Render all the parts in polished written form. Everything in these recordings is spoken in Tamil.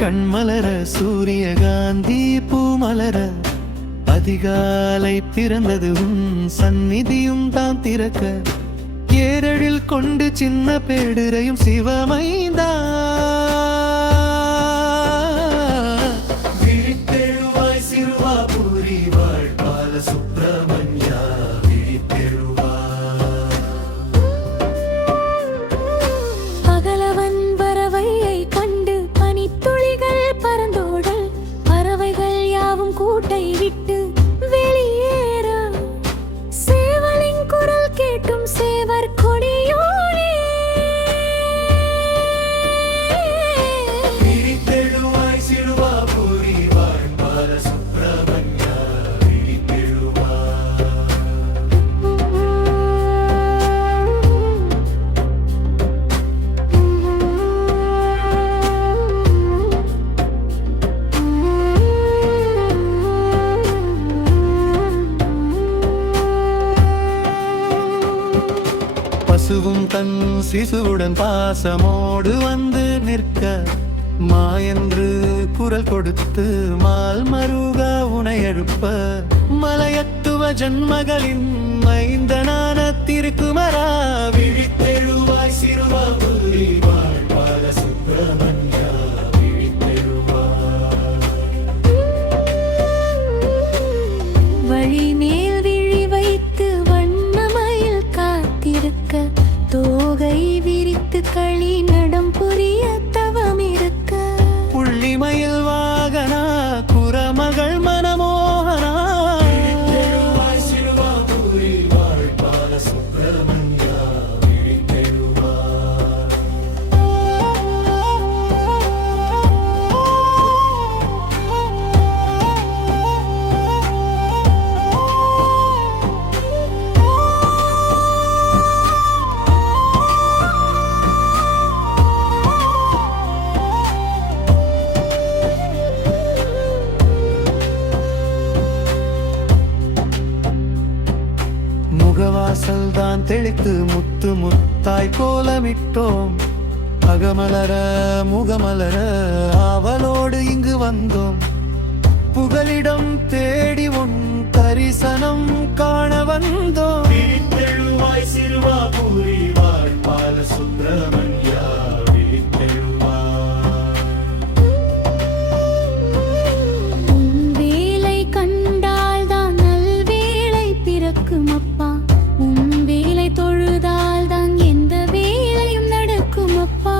கண்மலர சூரியகாந்தி பூமலர அதிகாலை பிறந்தது உன் சந்நிதியும் தான் திறக்க ஏரழில் கொண்டு சின்ன பேடுரையும் சிவமைந்தா விழித்தெழுவாய் சிறுவாபுரி வாழ் பால சுப்பிரமணியா பகலவன் பறவையை கண்டு பனித்துளிகள் பறந்தோடல் பறவைகள் யாவும் கூட்டை விட்டு வெளியேற சேவலின் குரல் கேட்டும் சேவர் கொடியோனே விழித்தெழுவாய் சிறுவாபுரி வாழ் பால சுப்பிரமணியா பசுவும் தன் சிசுவுடன் பாசமோடு வந்து நிற்க மாயென்று குரல் கொடுத்து மால் மருக உனை எழுப்ப மலையத்துவ ஜன்மகளின் மைந்தனான திருக்குமரா விழித்தெழுவாய் சிறுவாபுரி வாழ் பால சுப்பிரமணியா வழி மேல் விழி வைத்து வண்ணமயில் காத்திருக்க தோகை விரித்து களி நடம் புரிய தவம் இருக்க புள்ளிமயில் வாகனா குரமகள் மனமோகனா சிறுவாபுரி வாழ் பால சுப்பிரமணியா முகவாசல் தான் தெளித்து முத்து முத்தாய் கோலமிட்டோம் அகமலர முகமலர ஆவலோடு இங்கு வந்தோம் புகலிடம் தேடி உன் தரிசனம் காண வந்தோம் விழித்தெழுவாய் சிறுவாபுரி வாழ் பால சுப்பிரமணியா உன் வேலை கண்டால் தான் நல்வேளை பிறக்கும் அப்பா உன் வேலை தொழுதால் தான் எந்த வேலையும் நடக்கும் அப்பா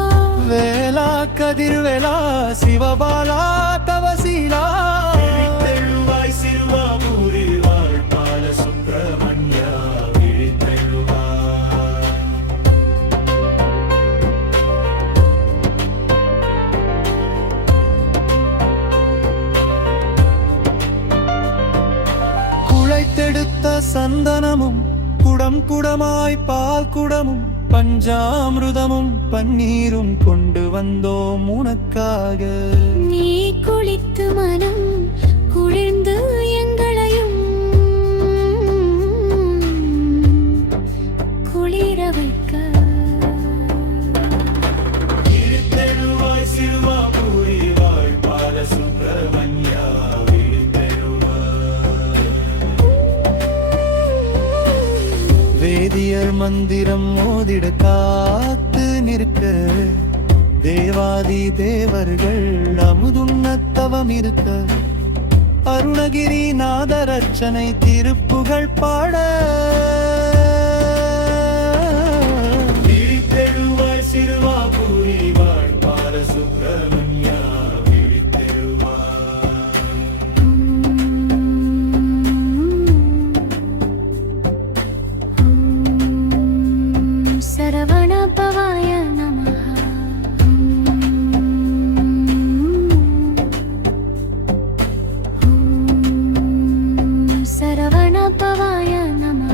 வேளா கதிர்வேளா சிவபாலா தவசீலா விழித்தெழுவாய் சிறுவாபுரி வாழ் பால சுப்பிரமணியா குழைத்தெடுத்த சந்தனமும் குடம் குடமாய் பால் குடமும் பஞ்சாமிருதமும் பன்னீரும் கொண்டு வந்தோம் உனக்காக நீ குளித்து மனம் குளிர்ந்து எங்களையும் குளிர வைக்க விழித்தெழுவாய் சிறுவாபுரி வாழ் பால சுப்பிரமணியா வேதியர் மந்திரம் மோதிட காத்து நிற்க தேவாதி தேவர்கள் அமுதுண்ணத்தவம் இருக்க அருணகிரி நாதரச்சனை திருப்புகழ் பாட விழித்தெழுவாய் சிறுவாபுரி வாழ் பால சுப்பிரமணியா சரவண பவாய நமஹ சரவண பவாய நமஹ